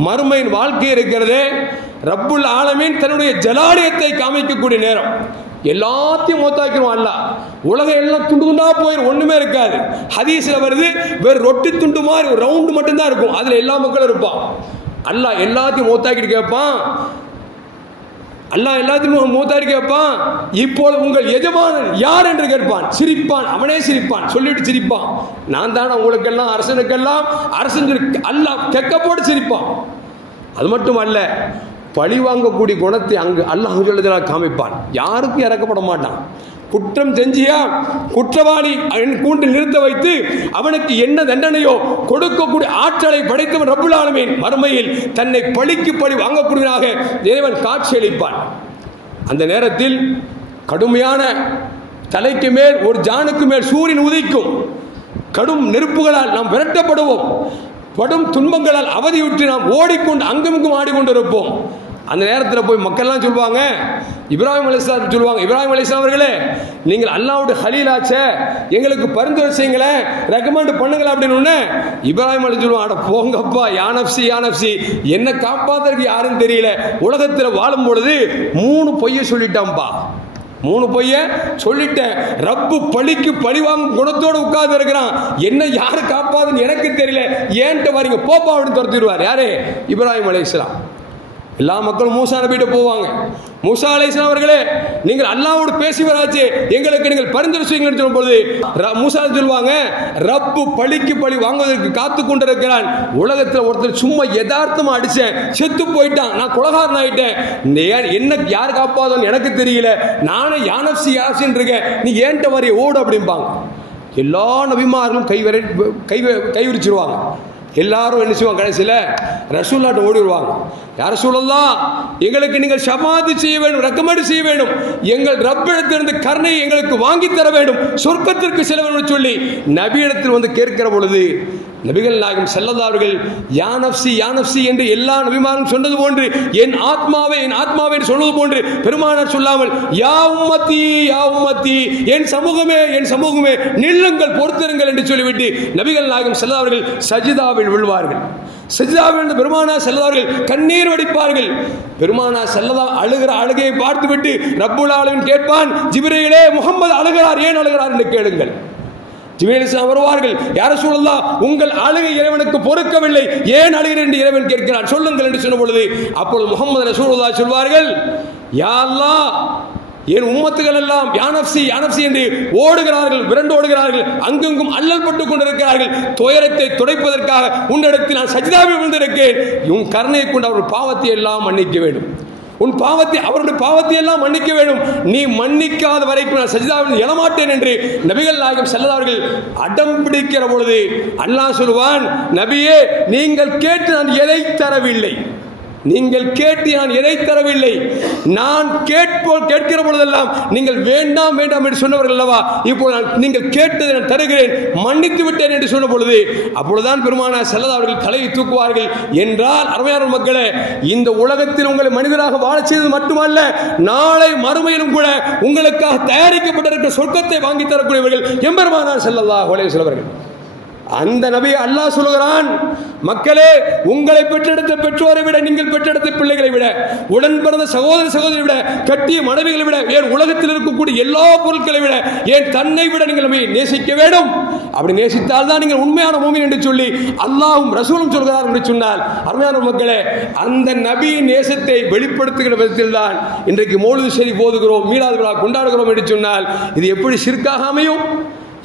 மறுமையின் வாழ்க்கை இருக்கிறதே ரப்புல் ஆலமீன் தன்னுடைய ஜலாலியத்தை காமிக்கக்கூடிய நேரம். எல்லாத்தையும் மௌத்தாக்கிடுவான் அல்லாஹ். உலகம் எல்லாம் துண்டு துண்டா போயிடும், ஒண்ணுமே இருக்காது. ஹதீஸ்ல வருது, வேறு ரொட்டி துண்டு மாதிரி ஒரு ரவுண்டு மட்டும்தான் இருக்கும், அதுல எல்லா மக்களும் இருப்பான். அல்லாஹ் எல்லாத்தையும் மௌத்தாக்கிட்டு கேட்பான். அல்லாஹ் எல்லாத்தையும் மூத்தாடி கேட்பான், இப்போது உங்கள் எஜமானன் யார் என்று கேட்பான். சிரிப்பான், அவனே சிரிப்பான், சொல்லிட்டு சிரிப்பான், நான் தானே உங்களுக்கெல்லாம் அரசனுக்கெல்லாம் அரசன். அல்லாஹ் கெக்க போட்டு சிரிப்பான். அது மட்டும் அல்ல, பழி வாங்கக்கூடிய குணத்தை அங்கு அல்லாஹ் ஜல்லல்லாஹு காமிப்பான். யாருக்கும் இறக்கப்பட மாட்டான். குற்றம் செஞ்சியா, குற்றவாளி கூண்டில் நிறுத்த வைத்து அவனுக்கு என்ன தண்டனையோ கொடுக்கக்கூடிய ஆற்றலை படைத்தவன் ரப்புல் ஆலமீன் மறுமையில் தன்னை பழிக்கு பழி வாங்கக்கூடியவனாக இறைவன் காட்சியளிப்பான். அந்த நேரத்தில் கடுமையான தலைக்கு மேல் ஒரு ஜானுக்கு மேல் சூரியன் உதிக்கும். கடும் நெருப்புகளால் நாம் விரட்டப்படுவோம். படும் துன்பங்களால் அவதியுற்று நாம் ஓடிக்கொண்டு அங்குமிங்கும் ஆடிக்கொண்டிருப்போம். அந்த நேரத்தில் போய் மக்கள்லாம் சொல்லுவாங்க, இப்ராஹிம் அலைஹிஸ்ஸலாம் சொல்லுவாங்க, இப்ராஹிம் அலைஹிஸ்ஸலாம் அவர்களே, நீங்கள் அல்லாஹ்வுடைய ஹலீலாச்சே, எங்களுக்கு பரிந்துரை செய்யுங்களேன், ரெக்கமெண்ட் பண்ணுங்களேன் அப்படின்னு. இப்ராஹிம் அலைஹிஸ்ஸலாம் சொல்லுவாங்க, அட போங்கப்பா, யா நஃப்ஸி யா நஃப்ஸி, என்ன காப்பாத்துறதுக்கு யாரும் தெரியல. உலகத்தில் வாழும் பொழுது 3 பொய்யை சொல்லிட்டான்பா, 3 பொய்ய சொல்லிட்டேன். ரப்பு பழிக்கு பழி வாங்கும் குணத்தோடு உட்கார்ந்து இருக்கிறான், என்ன யாரு காப்பாதுன்னு எனக்கு தெரியல, ஏன்ட்டு வரீங்க போப்பா அப்படின்னு துரத்திடுவார். யாரு? இப்ராஹிம் அலைஹிஸ்ஸலாம். எல்லா மக்களும் மூசா நபிகிட்ட போவாங்க. மூசா அலைஹிஸ்ஸலாம் அவர்களே, நீங்கள் அல்லாஹ்வோடு பேசிவராச்சு, எங்களுக்கு நீங்கள் பரிந்துரை செய்யுங்கன்னு சொல்லும்போது மூசா சொல்லுவாங்க, ரப்பு பழிக்கு பழி வாங்குவதற்கு காத்து கொண்டிருக்கிறான். உலகத்தில் ஒருத்தர் சும்மா யதார்த்தமா அடிச்சேன், செத்து போயிட்டான், நான் கொலகாரன் ஆயிட்டேன், என்ன யார் காப்பாதுன்னு எனக்கு தெரியல, நானே யானப்சி யாசின்னு இருக்கேன், நீ ஏன்ட்ட வரைய ஓடு அப்படிம்பாங்க. எல்லா நபிமார்களும் கை விரிச்சிருவாங்க. எல்லாரும் என்ன செய்வாங்க, கடைசியில் ரசூலுல்லாஹ்ட்ட ஓடி வருவாங்க. யா ரசூலல்லாஹ், எங்களுக்கு நீங்கள் ஷஃபாத் செய்ய வேண்டும், ரெக்கமெண்ட் செய்ய வேண்டும், எங்கள் ரப்பிடத்திலிருந்து கருணையை எங்களுக்கு வாங்கி தர வேண்டும், சொர்க்கத்திற்கு செல்ல வேண்டும் சொல்லி நபியிடத்தில் வந்து கேட்கிற பொழுது நபிகள் நாயகம் ஸல்லல்லாஹு அலைஹி வஸல்லம் யா நஃப்ஸி யா நஃப்ஸி என்று எல்லா நபிமாரும் சொன்னது போன்று, என் ஆத்மாவே என் ஆத்மாவே என்று சொன்னது போன்று பெருமானார் சொல்லாமல் யா உம்மத்தி யா உம்மத்தி, என் சமூகமே என் சமூகமே நில்லுங்கள், பொறுத்திருங்கள் என்று சொல்லிவிட்டு நபிகள் நாயகம் ஸல்லல்லாஹு அலைஹி வஸல்லம் சஜிதாவில் விழுவார்கள். சஜிதாவில் பெருமானார் ஸல்லல்லாஹு அலைஹி வஸல்லம் கண்ணீர் வடிப்பார்கள். பெருமானார் ஸல்லல்லாஹு அழுகிற அழுகையை பார்த்துவிட்டு ரப்புல் ஆலமீன் கேட்பான், ஜிப்ரீலே, முஹம்மது அழுகிறார், ஏன் அழுகிறார் என்று கேளுங்கள். ஜிப்ரீல் வருவார்கள், யா ரசூலல்லாஹ், உங்கள் அழுகை இறைவனுக்கு பொறுக்கவில்லை, ஏன் அழுகிறீர் என்று இறைவன் கேட்கிறான், சொல்லுங்கள் என்று சொன்ன பொழுது அப்பொழுது முஹம்மது ரசூலுல்லாஹ் சொல்வார்கள், யா அல்லாஹ், என் உம்மத்துகள் எல்லாம் யா நஃப்ஸி யா நஃப்ஸி என்று ஓடுகிறார்கள், விரண்டு ஓடுகிறார்கள், அங்கெங்கும் அல்லல் பட்டுக் கொண்டிருக்கிறார்கள், துயரத்தை துடைப்பதற்காக உன்னிடத்தில் நான் சஜிதாவில் விழுந்திருக்கேன், உன் கருணையை கொண்டு அவர்கள் பாவத்தை எல்லாம் மன்னிக்க வேண்டும், உன் பாவத்தை அவருடைய பாவத்தை எல்லாம் மன்னிக்க வேண்டும், நீ மன்னிக்காத வரைக்கும் நான் சஜிதாவில் எழமாட்டேன் என்று நபிகள் நாயகம் ஸல்லல்லாஹு அலைஹி வஸல்லம் அடம் பிடிக்கிற பொழுது அல்லாஹ் சொல்வான், நபியே, நீங்கள் கேட்டு நான் எதை தரவில்லை, நீங்கள் கேட்டு நான் எதை தரவில்லை, நான் கேட்கிற பொழுதெல்லாம் நீங்கள் வேண்டாம் வேண்டாம் என்று சொன்னவர்கள் அல்லவா, இப்போது நீங்கள் கேட்டதை நான் தருகிறேன், மன்னித்து விட்டேன் என்று சொன்ன பொழுது அப்பொழுதுதான் பெருமானார் ஸல்லல்லாஹு அலைஹி வஸல்லம் தலையை தூக்குவார்கள். என்றால் அருமையான மக்களே, இந்த உலகத்தில் உங்களை மனிதராக வாழச் செய்தது மட்டுமல்ல, நாளை மறுமையிலும் கூட உங்களுக்காக தயாரிக்கப்பட்டிருக்கிற சொர்க்கத்தை வாங்கி தரக்கூடியவர்கள் எம்பெருமானார் ஸல்லல்லாஹு அலைஹி வஸல்லம் அவர்கள். அந்த நபி அல்லாஹ் சொல்கிறான், மக்களே, உங்களை பெற்றெடுத்த பெற்றோரை விட, நீங்கள் பெற்றெடுத்த பிள்ளைகளை விட, உடன் பிறந்த சகோதர சகோதரி விட, கட்டிய மனைவிகளை விட, ஏன் உலகத்தில் இருக்கக்கூடிய எல்லா பொருட்களை விட, ஏன் தன்னை விட நீங்கள் நபியை நேசிக்க வேண்டும். அப்படி நேசித்தால் தான் நீங்கள் உண்மையான மூமின் என்று சொல்லி அல்லாஹ்வும் ரசூலும் சொல்கிறார் என்று சொன்னால், அருமையான மக்களே, அந்த நபியின் நேசத்தை வெளிப்படுத்துகிற விதத்தில் தான் இன்றைக்கு மௌலிது ஷரீஃப் ஓதுகிறோம், மீலாது விழா கொண்டாடுகிறோம் என்று சொன்னால் இது எப்படி ஷிர்காக அமையும்?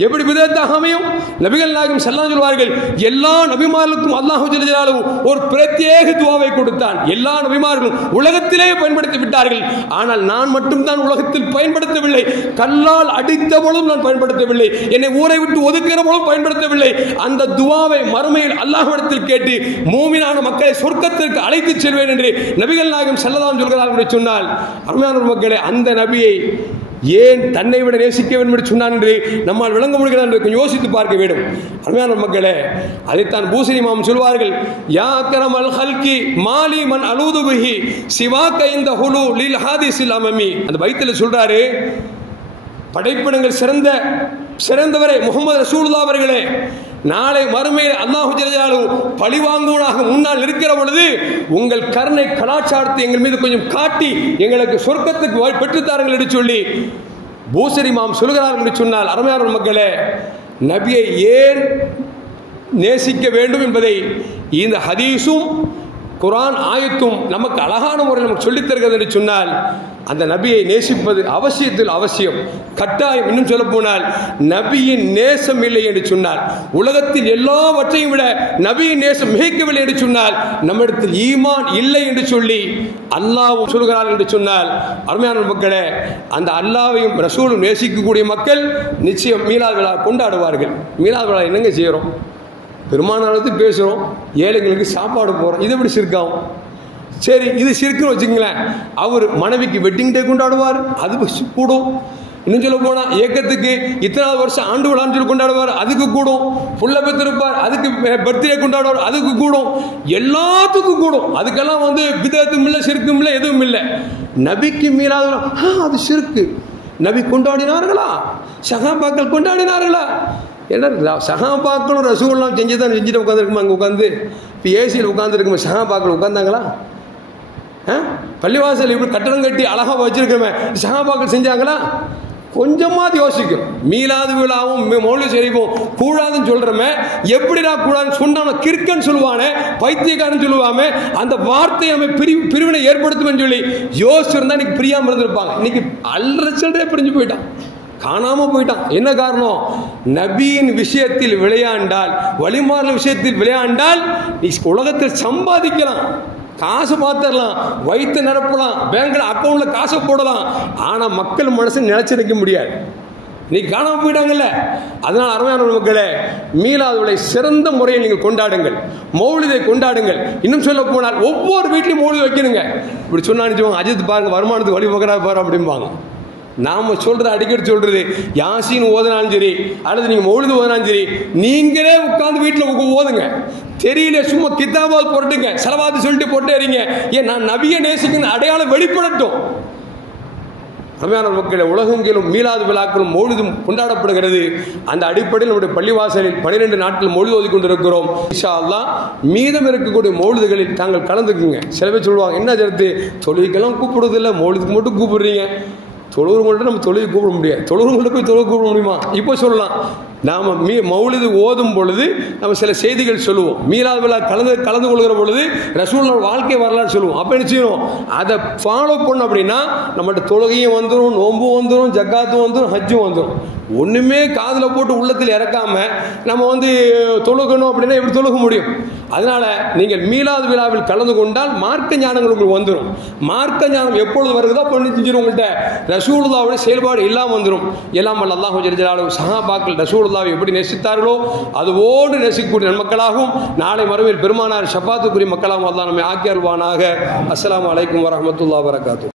எப்படி பிதத்தாக அமையும்? நபிகள் நாயகம் ஸல்லல்லாஹு சொல்வார்கள், எல்லா நபிமார்களுக்கும் அல்லாஹ் ஜல்ல ஜலாலுஹு ஒரு பிரத்யேக துஆவை கொடுத்தான். எல்லா நபிமார்களும் உலகத்திலே பயன்படுத்தி விட்டார்கள், ஆனால் நான் மட்டும்தான் உலகத்தில் பயன்படுத்தவில்லை. கல்லால் அடித்த பொழுதும் நான் பயன்படுத்தவில்லை, என்னை ஊரை விட்டு ஒதுக்குகிற பொழுதும் பயன்படுத்தவில்லை. அந்த துஆவை மறுமையில் அல்லாஹ்விடத்தில் கேட்டு மூமினான மக்களை சொர்க்கத்திற்கு அழைத்து செல்வேன் என்று நபிகள் நாயகம் ஸல்லல்லாஹு அலைஹி வஸல்லம் என்று சொன்னால், அருமையான மக்களே, அந்த நபியை ஏன் தன்னை விட நேசிக்க வேண்டும் என்று சொன்னான் என்று நம்மால் விளங்க முடிகிறது என்று யோசித்து பார்க்க வேண்டும். அருமையான மக்களே, அதைத்தான் பூசரி இமாம் சொல்வார்கள், யா அக்ரமல் ஹல்கி மாலி மன் அலூது பிஹி சிவாக இந்த ஹுலு லில் ஹாதிஸில் அமமி. அந்த பைத்தில் சொல்றாரு, படைப்பினங்கள் சிறந்தவரே முஹம்மது ரசூலுல்லாஹ் அவர்களே, நாளை மறுமையில் அல்லாஹ் ஜல்ல ஜலாலுஹு பழிவாங்குவனாக முன்னால் இருக்கிற பொழுது உங்கள் கருணை கலாச்சாரத்தை எங்கள் மீது கொஞ்சம் காட்டி எங்களுக்கு சொர்க்கத்துக்கு பெற்றுத்தாருங்கள் என்று சொல்லி பூசரி இமாம் சொல்கிறார்கள் என்று சொன்னால், அருமையான மக்களே, நபியை ஏன் நேசிக்க வேண்டும் என்பதை இந்த ஹதீஸும் குர்ஆன் ஆயத்தும் நமக்கு அழகான முறையில் நமக்கு சொல்லித் தருகிறது என்று சொன்னால், அந்த நபியை நேசிப்பது அவசியத்தில் அவசியம், கட்டாயம். இன்னும் சொல்ல போனால், நபியின் நேசம் இல்லை என்று சொன்னால், உலகத்தில் எல்லாவற்றையும் விட நபியின் நேசம் மிகைக்கவில்லை என்று சொன்னால், நம்மிடத்தில் ஈமான் இல்லை என்று சொல்லி அல்லாஹ் சொல்கிறார் என்று சொன்னால், அருமையான மக்களே, அந்த அல்லாஹ்வையும் ரசூலும் நேசிக்கக்கூடிய மக்கள் நிச்சயம் மீலாது விழா கொண்டாடுவார்கள். மீலாது விழா என்னங்க செய்கிறோம்? பெருமானாரத்து பேசுகிறோம், ஏழைங்களுக்கு சாப்பாடு போகிறோம், இது எப்படி சிறுக்காகும்? சரி, இது சிறுக்குன்னு வச்சுங்களேன். அவர் மனைவிக்கு வெட்டிங் டே கொண்டாடுவார், அது கூடும். இன்னும் சொல்ல போனால் ஏக்கத்துக்கு இத்தனாவது வருஷம் ஆண்டு விழான்னு சொல்லி கொண்டாடுவார், அதுக்கு கூடும். புள்ள பெற்றிருப்பார், அதுக்கு பர்த்டே கொண்டாடுவார், அதுக்கு கூடும். எல்லாத்துக்கும் கூடும். அதுக்கெல்லாம் பிதத்தும் இல்லை, சிறுக்கும் இல்லை, எதுவும் இல்லை. நபிக்கு மீறாத அது சிறுக்கு. நபி கொண்டாடினார்களா? சஹாபாக்கள் கொண்டாடினார்களா? ஏன்னா சஹாபாக்களும் ரசூலுல்லாஹ் செஞ்சுட்டு உட்காந்துருக்குமா? அங்கே உட்காந்து இப்போ ஏசியில் உட்காந்துருக்குமே, சஹாபாக்கள் உட்காந்தாங்களா? பள்ளிவாசல் இப்படி கட்டணம் கட்டி அழகாக வச்சிருக்கோமே, சஹாபாக்கள் செஞ்சாங்களா? கொஞ்சமாவது யோசிக்கும். மீலாது விழாவும் மௌலிது ஷரீஃபும் கூடாதுன்னு சொல்கிறோமே, எப்படிடா கூடாதுன்னு சொன்னான கிறுக்கன்னு சொல்லுவானே, பைத்தியக்காரன்னு சொல்லுவாமே, அந்த வார்த்தையை நம்ம பிரிவினை ஏற்படுத்துவேன்னு சொல்லி யோசிச்சிருந்தா இன்னைக்கு பிரியாமல் இருந்திருப்பாங்க. இன்னைக்கு அல்றச்சல்டே பிரிஞ்சு போயிட்டான், காணாமல் போயிட்டான். என்ன காரணம்? நபியின் விஷயத்தில் விளையாண்டால், வழிமாறல் விஷயத்தில் விளையாண்டால் நீ உலகத்தில் சம்பாதிக்கலாம், காசு பார்த்துடலாம், வயிற்று நிரப்பலாம், பேங்க்ல அக்கௌண்ட்ல காசை போடலாம், ஆனால் மக்கள் மனசை நிலைச்சிருக்க முடியாது. இன்னைக்கு காணாமல் போயிட்டாங்கல்ல. அதனால் அருமையான மக்களே, மீலாதுவை சிறந்த முறையில் நீங்கள் கொண்டாடுங்கள், மௌலிதை கொண்டாடுங்கள். இன்னும் சொல்ல போனால் ஒவ்வொரு வீட்லையும் மௌலிது வைக்கணுங்க. இப்படி சொன்னா அஜித் பாருங்க வருமானத்துக்கு வழி போகிறா பாரு அப்படிம்பாங்க. நாம் சொல்கிறது அடிக்கடி சொல்கிறது, யாசின் ஓதுனாலும் சரி அல்லது நீங்கள் மௌலிது ஓதுனாலும் சரி, நீங்களே உட்காந்து வீட்டில் ஓதுங்க. தெரியல, சும்மா கித்தாபாவது போட்டுங்க, செலவாத்து சொல்லிட்டு போட்டே இருங்க. ஏன் நான் நபியை நேசிக்கிற அடையாளம் வெளிப்படட்டும். ரமலான் மக்களை உலகெங்கிலும் மீலாது விழாக்களும் மௌலிதும் கொண்டாடப்படுகிறது. அந்த அடிப்படையில் நம்முடைய பள்ளிவாசலில் 12 நாட்கள் மௌலிது ஓதி கொண்டிருக்கிறோம். இன்ஷா அல்லாஹ் மீதம் இருக்கக்கூடிய மௌலிதுகளில் தாங்கள் கலந்துக்குங்க. சில பேர் சொல்லுவாங்க, என்ன சேர்த்து தொழுகைக்கெல்லாம் கூப்பிடுறதில்லை, மௌலிதுக்கு மட்டும் கூப்பிடுறீங்க. தொழுகிறவங்கள்ட்ட நம்ம தொழுகை கூப்பிட முடியாது, தொழுகிறவங்கள்ட்ட போய் தொழுகை கூப்பிட முடியுமா? இப்போ சொல்லலாம். நாம் மௌலிது ஓதும் பொழுது நம்ம சில செய்திகள் சொல்லுவோம். மீலாது விழா கலந்து கொள்கிற பொழுது ரசூலுல்லாஹ் வாழ்க்கை வரலாறு சொல்லுவோம். அப்போ என்ன செய்யணும்? அதை ஃபாலோ பண்ணோம் அப்படின்னா நம்மகிட்ட தொழுகையும் வந்துடும், நோம்பும் வந்துடும், ஜக்காத்தும் வந்துடும், ஹஜ்ஜும் வந்துடும். ஒன்றுமே காதில் போட்டு உள்ளத்தில் இறக்காம நம்ம தொழுகணும் அப்படின்னா எப்படி தொழுக முடியும்? அதனால் நீங்கள் மீலாது விழாவில் கலந்து கொண்டால் மார்க்க ஞானங்கள் உங்களுக்கு வந்துடும். மார்க்க ஞானம் எப்பொழுது வருகிறதோ அப்போ செஞ்சிடும். உங்கள்கிட்ட ரசூலுல்லாஹ்வுடைய செயல்பாடு எல்லாம் வந்துடும். எல்லாம் வல்ல அல்லாஹ் ஜல்ல ஜலாலுஹு சஹாபாக்கள் ரசூலுல்லாஹ்வை எப்படி நேசித்தார்களோ அதுவோடு நேசிக்கக்கூடிய நன்மக்களாகவும் நாளை மறுமையில் பெருமானார் ஷஃபாத்துக்குரிய மக்களாகவும் அல்லாஹ் நம்மை ஆக்கி அருள்வானாக. அஸ்ஸலாமு அலைக்கும் வரஹ்மத்துல்லாஹி வபரகாத்துஹு.